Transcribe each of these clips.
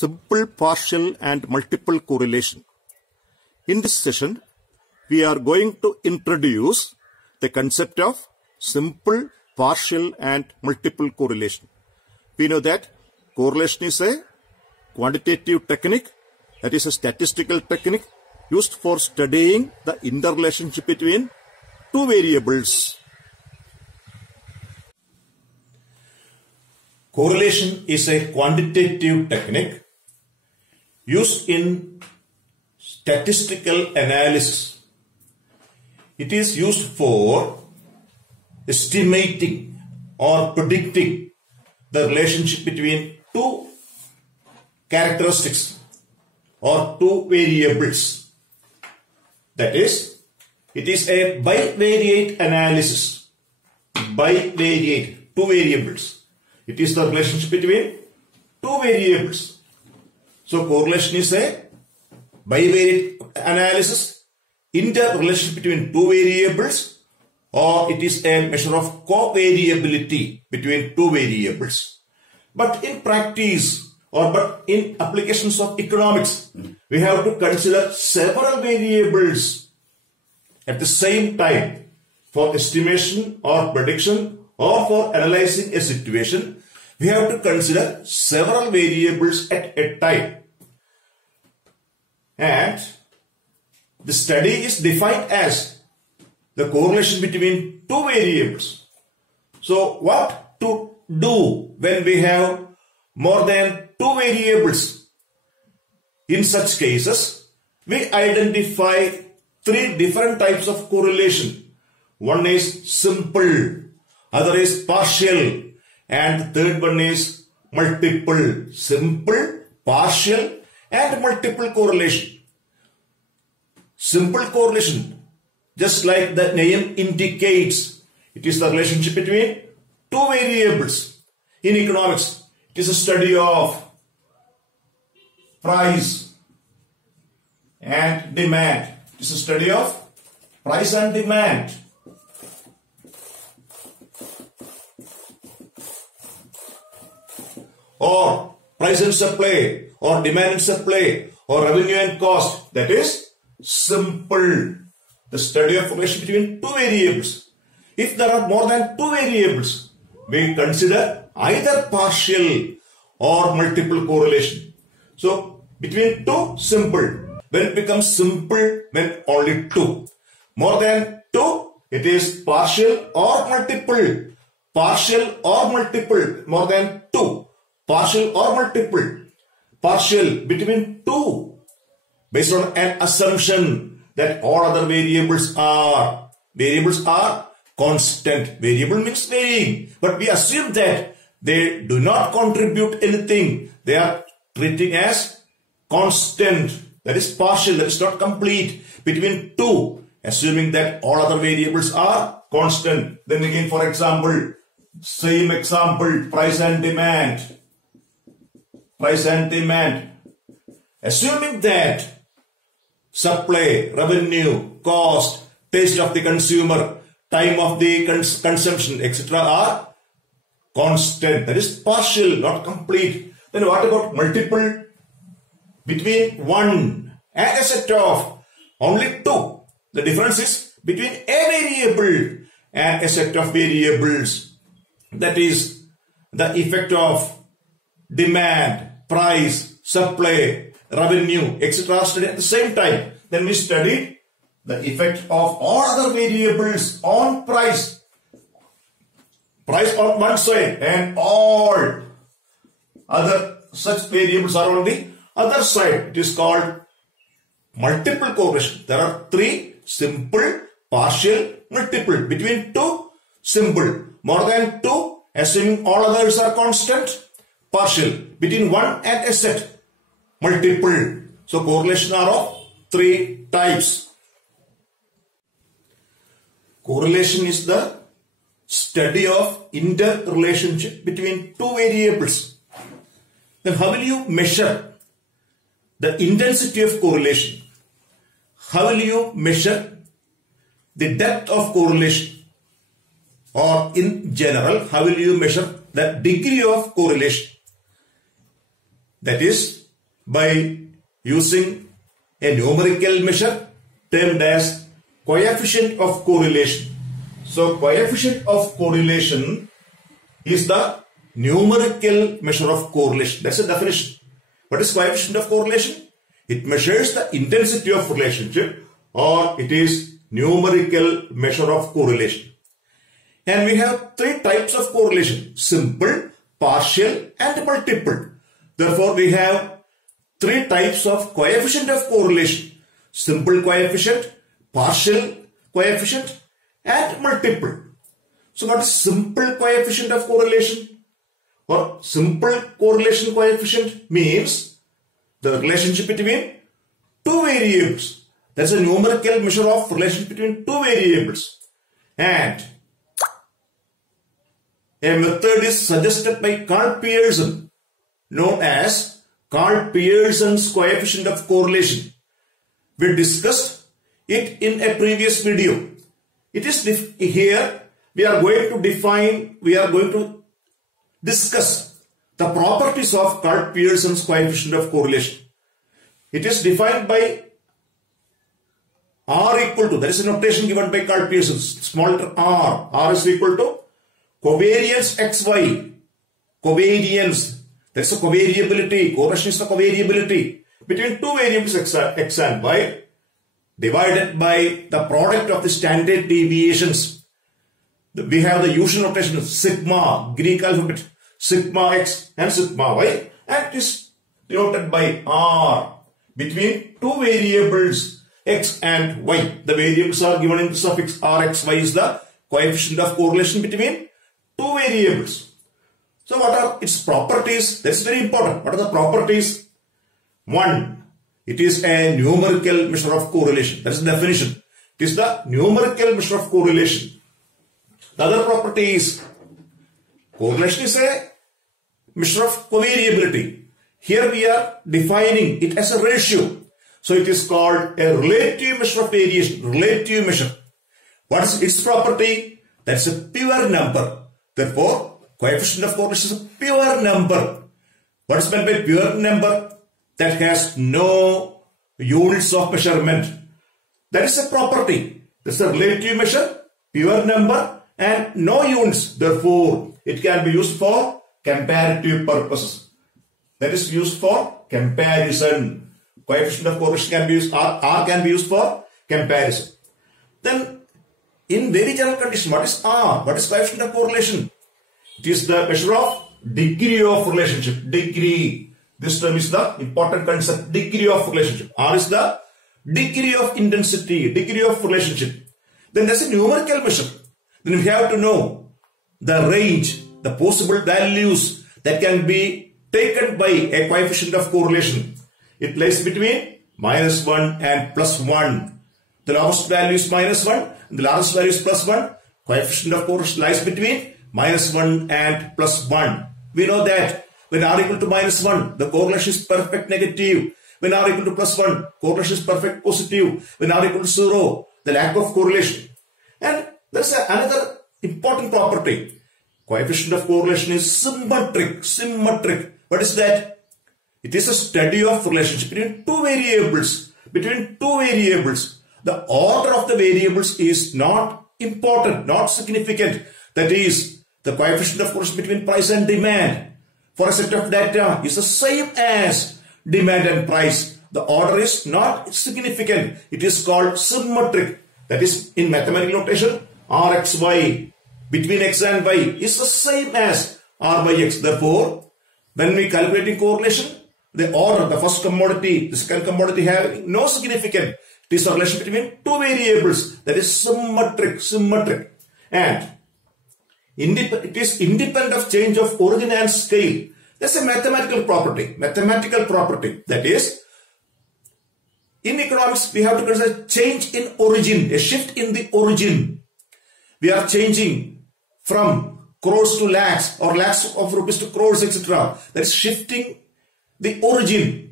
simple partial and multiple correlation. In this session, we are going to introduce the concept of simple, partial and multiple correlation. We know that correlation is a quantitative technique, that is a statistical technique used for studying the interrelationship between two variables. Correlation is a quantitative technique used in statistical analysis. It is used for estimating or predicting the relationship between two characteristics or two variables. That is, it is a bivariate analysis. Bivariate, two variables. It is the relationship between two variables. So correlation is a bivariate analysis, interrelationship between two variables, or it is a measure of covariability between two variables. But in practice but in applications of economics, we have to consider several variables at the same time for estimation or prediction or for analyzing a situation. We have to consider several variables at a time. And the study is defined as the correlation between two variables. So what to do when we have more than two variables? In such cases, we identify three different types of correlation. One is simple, other is partial, and third one is multiple. Simple, partial and multiple correlation. Simple correlation, just like the name indicates, it is the relationship between two variables. In economics, it is a study of price and demand. It is a study of price and demand. Or price and supply, or demand and supply, or revenue and cost. That is simple. The study of relation between two variables. If there are more than two variables, we consider either partial or multiple correlation. So between two, simple. When it becomes simple, when only two. More than two, it is partial or multiple. Partial or multiple, more than two. Partial or multiple. Partial between two, based on an assumption that all other variables are constant. Variable means varying, but we assume that they do not contribute anything. They are treating as constant. That is partial, that is not complete. Between two, assuming that all other variables are constant. Then again, for example, same example, price and demand. Price and demand. Assuming that supply, revenue, cost, taste of the consumer, time of the consumption, etc. are constant. That is partial, not complete. Then what about multiple? Between one and a set of only two. The difference is between a variable and a set of variables. That is the effect of demand, price, supply, revenue, etc. studied at the same time. Then we studied the effect of all other variables on price. Price on one side and all other such variables are on the other side. It is called multiple correlation. There are three: simple, partial, multiple. Between two, simple. More than two, assuming all others are constant, partial. Between one and a set, multiple. So correlation are of three types. Correlation is the study of interrelationship between two variables. Then how will you measure the intensity of correlation? How will you measure the depth of correlation? Or in general, how will you measure the degree of correlation? That is, by using a numerical measure termed as coefficient of correlation. So coefficient of correlation is the numerical measure of correlation. That's the definition. What is coefficient of correlation? It measures the intensity of relationship, or it is numerical measure of correlation. And we have three types of correlation: simple, partial and multiple. Therefore, we have three types of coefficient of correlation: simple coefficient, partial coefficient and multiple. So what is simple coefficient of correlation? Or simple correlation coefficient means the relationship between two variables. That's a numerical measure of relationship between two variables. And a method is suggested by Carl Pearson known as Carl Pearson's coefficient of correlation. We discussed it in a previous video. It is here we are going to discuss the properties of Carl Pearson's coefficient of correlation. It is defined by R equal to, there is a notation given by Carl Pearson, small letter R. R is equal to covariance xy. Covariance, that's a covariability. Correlation is the covariability between two variables x and y divided by the product of the standard deviations. We have the usual notation sigma, Greek alphabet, sigma x and sigma y, and it is denoted by R between two variables x and y. The variables are given in the suffix r, x, y is the coefficient of correlation between two variables. So what are its properties? That's very important. What are the properties? One, it is a numerical measure of correlation. That is the definition. It is the numerical measure of correlation. The other property is correlation is a measure of covariability. Here we are defining it as a ratio. So it is called a relative measure of variation. Relative measure. What is its property? That's a pure number. Therefore, coefficient of correlation is a pure number. What is meant by pure number? That has no units of measurement. That is a property. This is a relative measure, pure number and no units. Therefore, it can be used for comparative purposes. That is used for comparison. Coefficient of correlation can be used, R can be used for comparison. Then, in very general condition, what is R? What is coefficient of correlation? It is the measure of degree of relationship. Degree. This term is the important concept. Degree of relationship. R is the degree of intensity, degree of relationship. Then there's a numerical measure. Then we have to know the range, the possible values that can be taken by a coefficient of correlation. It lies between -1 and +1. The lowest value is -1 and the largest value is +1. Coefficient of correlation lies between -1 and +1. We know that when R equal to -1, the correlation is perfect negative. When R equal to +1, correlation is perfect positive. When R equal to 0, the lack of correlation. And there's another important property. Coefficient of correlation is symmetric. Symmetric. What is that? It is a study of relationship between two variables. Between two variables. The order of the variables is not important, not significant. That is, the coefficient of correlation between price and demand for a set of data is the same as demand and price. The order is not significant. It is called symmetric. That is, in mathematical notation, R, X, Y between X and Y is the same as R by X. Therefore, when we calculating correlation, the order, the first commodity, the second commodity having no significance. It is a relation between two variables. That is symmetric. Symmetric. And it is independent of change of origin and scale. That's a mathematical property. Mathematical property. That is, in economics, we have to consider change in origin, a shift in the origin. We are changing from crores to lakhs or lakhs of rupees to crores, etc. That is shifting the origin,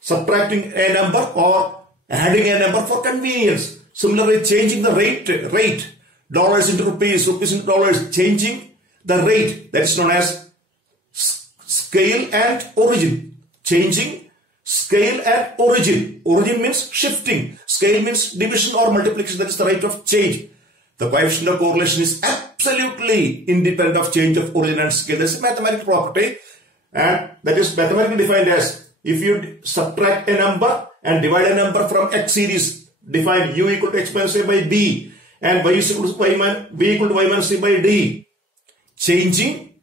subtracting a number or adding a number for convenience. Similarly, changing the rate, dollars into rupees, rupees into dollars, changing the rate. That is known as scale and origin. Changing scale and origin. Origin means shifting. Scale means division or multiplication. That is the rate of change. The coefficient of correlation is absolutely independent of change of origin and scale. That is a mathematical property, and that is mathematically defined as if you subtract a number and divide a number from X series, define U equal to X minus A by B and Y is equal to B equal to Y minus C by D. Changing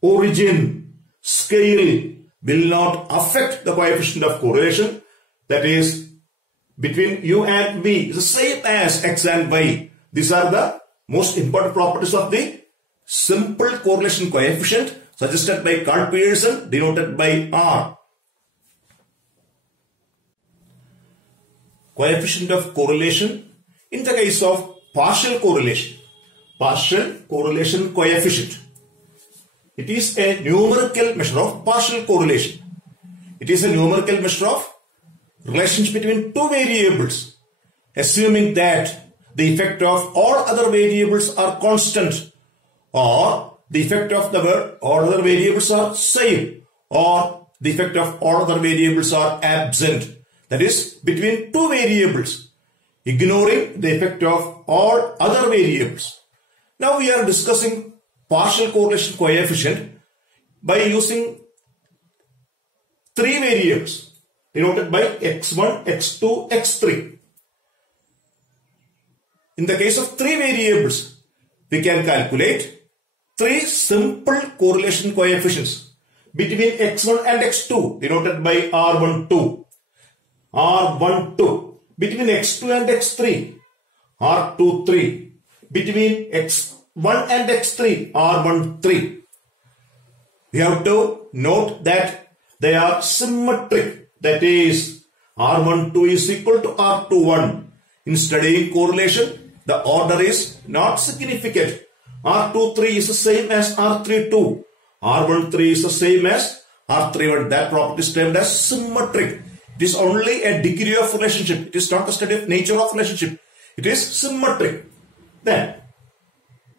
origin, scale will not affect the coefficient of correlation. That is, between U and V is the same as X and Y. These are the most important properties of the simple correlation coefficient suggested by Carl Pearson, denoted by R. Coefficient of correlation in the case of partial correlation. Partial correlation coefficient. It is a numerical measure of partial correlation. It is a numerical measure of relationship between two variables, assuming that the effect of all other variables are constant, or the effect of the all other variables are same, or the effect of all other variables are absent. That is, between two variables, ignoring the effect of all other variables. Now we are discussing partial correlation coefficient by using three variables denoted by x1, x2, x3. In the case of three variables, we can calculate three simple correlation coefficients between x1 and x2 denoted by R12, R12, between x2 and x3, R23, between x1 and x3, R13. We have to note that they are symmetric. That is, R12 is equal to R21. In studying correlation, the order is not significant. R23 is the same as R32. R13 is the same as R31. That property is termed as symmetric. It is only a degree of relationship. It is not a study of nature of relationship. It is symmetric. Then,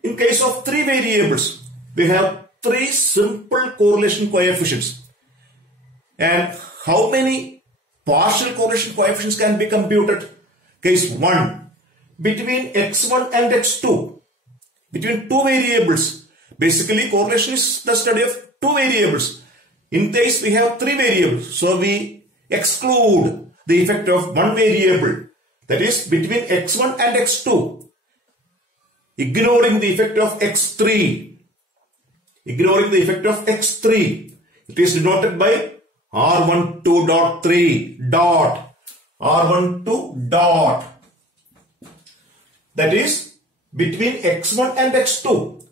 in case of three variables, we have three simple correlation coefficients. And how many partial correlation coefficients can be computed? Case 1. Between x1 and x2, between two variables. Basically, correlation is the study of two variables. In this, we have three variables. So, we exclude the effect of one variable. That is, between x1 and x2. Ignoring the effect of x3. Ignoring the effect of x3. It is denoted by R12.3 dot. R12 dot. That is, between x1 and x2,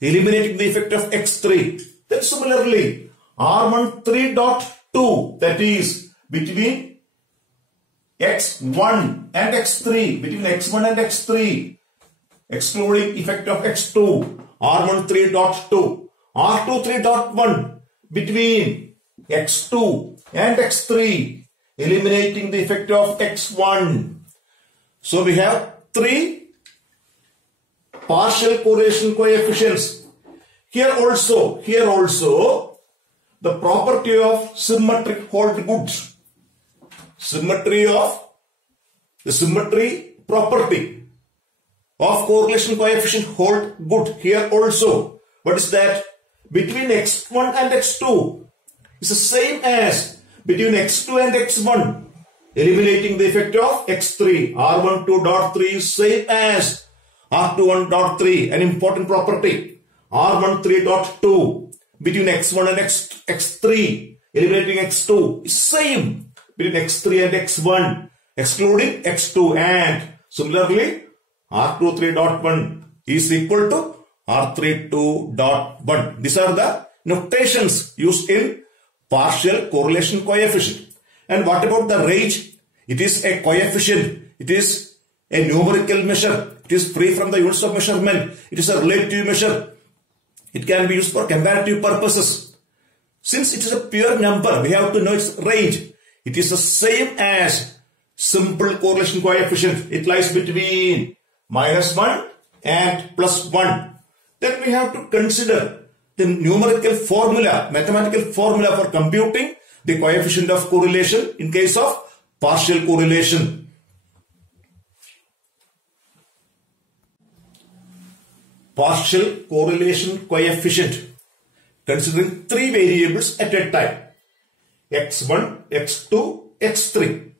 eliminating the effect of x3. Then similarly, R13.2, that is, between x1 and x3, between x1 and x3, excluding effect of x2, R13.2, R23.1, between x2 and x3, eliminating the effect of x1. So we have three partial correlation coefficients. Here also, the property of symmetry holds good. The symmetry property of correlation coefficient hold good here also. What is that? Between x1 and x2 is the same as between x2 and x1, eliminating the effect of x3. R12.3 is same as R21.3, an important property. R13.2, between x1 and x3, eliminating x2 is same between x3 and x1, excluding x2, and similarly R23.1 is equal to R32.1. These are the notations used in partial correlation coefficient. And what about the range? It is a coefficient. It is a numerical measure. It is free from the units of measurement. It is a relative measure. It can be used for comparative purposes. Since it is a pure number, we have to know its range. It is the same as simple correlation coefficient. It lies between -1 and +1. Then we have to consider the numerical formula, mathematical formula for computing the coefficient of correlation in case of partial correlation. Partial correlation coefficient considering three variables at a time, x1, x2, x3.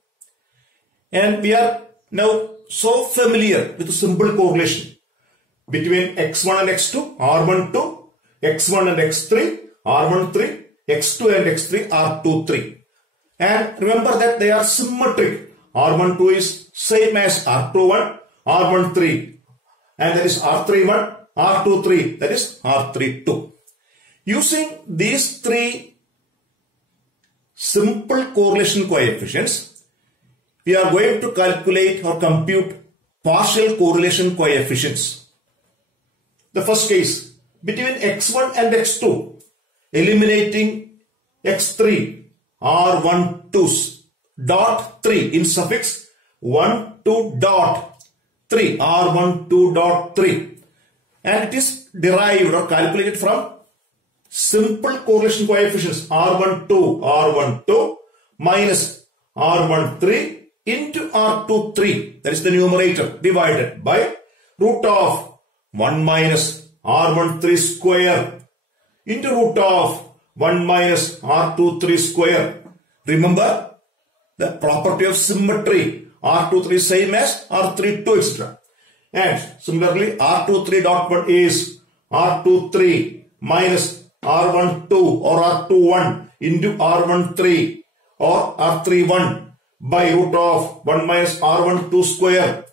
And we are now so familiar with the simple correlation between x1 and x2, R12, x1 and x3, R13, x2 and x3, R23. And remember that they are symmetric. R12 is same as R21, R13, and that is R31, R23, that is R32. Using these three simple correlation coefficients, we are going to calculate or compute partial correlation coefficients. The first case, between x1 and x2, eliminating x3, R12 dot 3 in suffix 12 dot 3, R12 dot 3, and it is derived or calculated from simple correlation coefficients R12 minus R13 into R23, that is the numerator, divided by root of 1 minus R13 square into root of 1 minus R23 square. Remember the property of symmetry, R23 same as R32, etc. And similarly R23 dot 1 is R23 minus R12 or R21 into R13 or R31 by root of 1 minus R12 square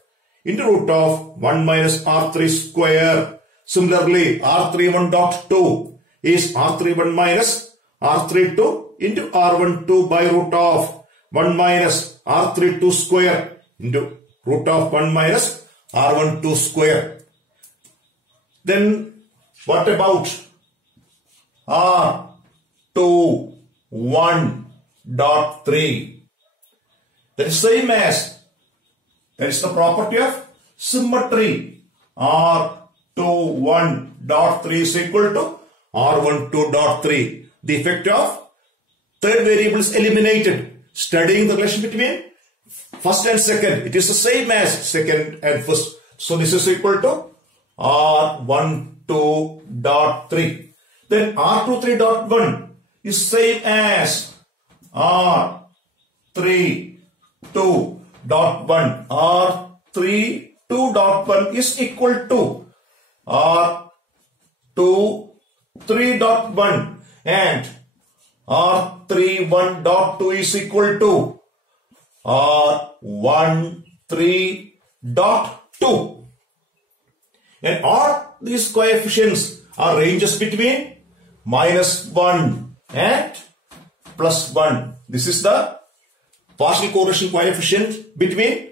into root of 1 minus R3 square. Similarly R31 dot 2 is R31 minus R32 into R12 by root of 1 minus R32 square into root of 1 minus R12 square. Then what about R21 dot 3? That is same as, that is the property of symmetry. R21 dot 3 is equal to R12 dot 3. The effect of third variable is eliminated. Studying the relation between first and second, it is the same as second and first. So this is equal to R12 dot 3. Then R23 dot 1 is same as R32 dot 1. R32 dot 1 is equal to R23 dot 1, and R31 dot 2 is equal to R13 dot 2. And all these coefficients are ranges between -1 and +1. This is the partial correlation coefficient between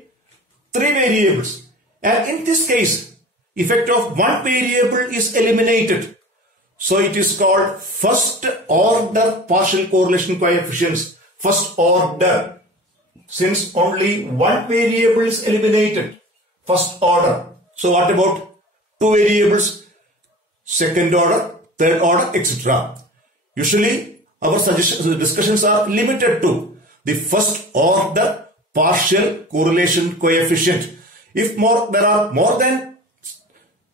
three variables. And in this case, effect of one variable is eliminated. So it is called first order partial correlation coefficients. First order. Since only one variable is eliminated. First order. So what about two variables? Second order, third order, etc. Usually our discussions are limited to the first order partial correlation coefficient. If there are more than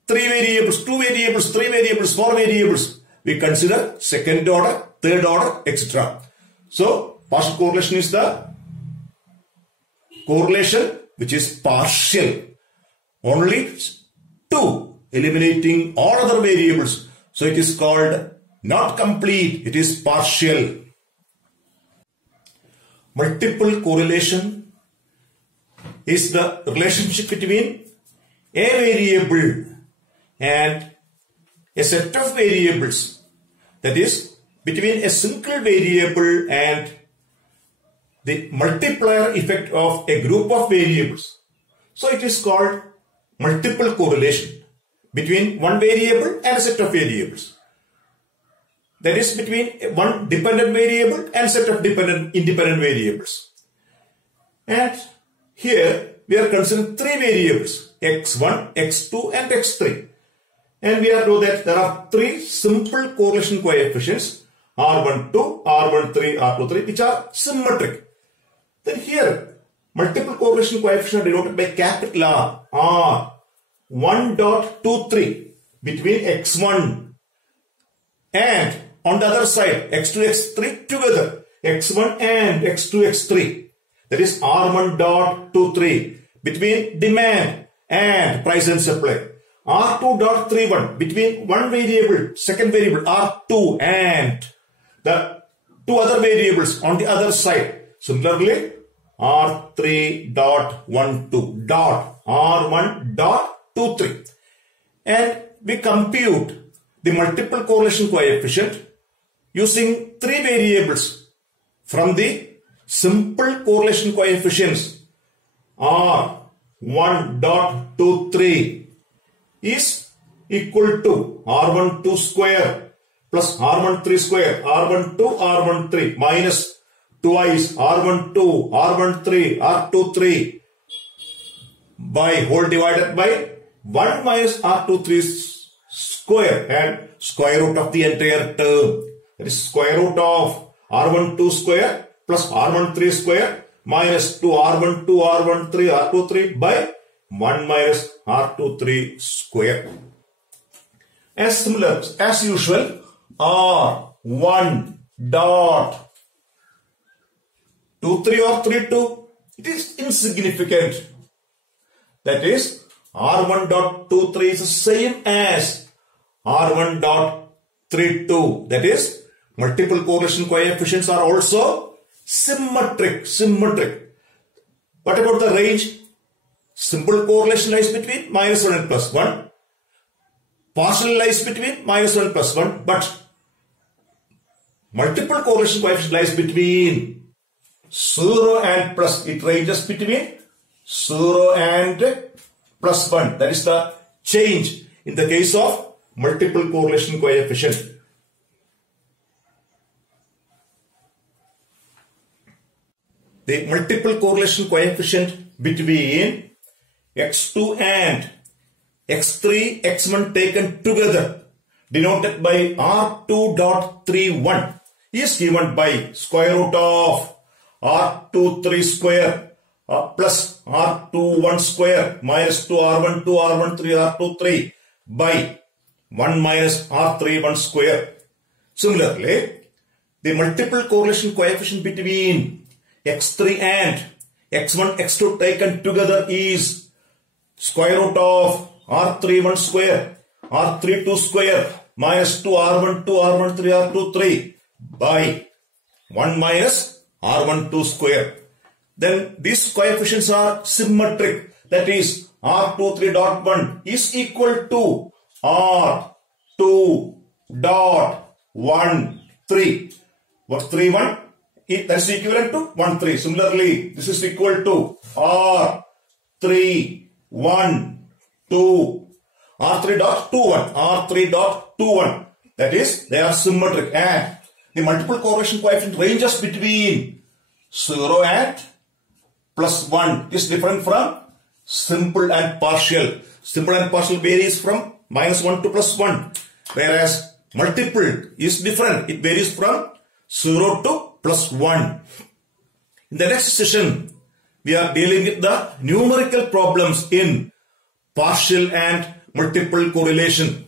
three variables, two variables, three variables, four variables, we consider second order, third order, etc. So partial correlation is the correlation which is partial. Only two, eliminating all other variables. So it is called not complete, it is partial. Multiple correlation is the relationship between a variable and a set of variables. That is, between a single variable and the multiplier effect of a group of variables. So it is called multiple correlation between one variable and a set of variables. That is between one dependent variable and set of independent variables. And here we are considering three variables, x1, x2 and x3. And we are told that there are three simple correlation coefficients, R12, R13, R23, which are symmetric. Then here, multiple correlation coefficient denoted by capital R 1.23 between x1 and on the other side x2, x3 together, x1 and x2, x3. That is R1.23 between demand and price and supply. R2.31 between one variable, second variable R2 and the two other variables on the other side. Similarly, R3.12 dot R1.23. And we compute the multiple correlation coefficient using three variables from the simple correlation coefficients. R1.23 is equal to R12 square plus R13 square, R12, R13 minus twice R12, R13, R23 by whole divided by 1 minus R23 square and square root of the entire term. That is square root of R12 square plus R13 square minus 2 R12, R13, R23 by 1 minus R23 square. As usual, R1 dot 23 or 32, it is insignificant. That is, R1.23 is the same as R1.32. That is, multiple correlation coefficients are also symmetric. What about the range? Simple correlation lies between minus 1 and plus 1. Partial lies between minus 1 and plus 1. But multiple correlation coefficient lies between 0 and plus. It ranges between 0 and plus 1. That is the change in the case of multiple correlation coefficient. The multiple correlation coefficient between x2 and x3, x1 taken together, denoted by R2.31, is given by square root of R23 square plus R21 square minus 2R12, R13, R23 by 1 minus R31 square. Similarly, the multiple correlation coefficient between x3 and x1, x2 taken together is square root of R31 square, R32 square minus 2R12, R13, R23 by 1 minus R12 square. Then these coefficients are symmetric. That is, R23.1 is equal to R2.13. What 31? That is equivalent to 13. Similarly, this is equal to R3.12. R3.21. That is, they are symmetric, and the multiple correlation coefficient ranges between 0 and plus 1. It is different from simple and partial. Simple and partial varies from minus 1 to plus 1, whereas multiple is different. It varies from 0 to plus 1. In the next session, we are dealing with the numerical problems in partial and multiple correlation.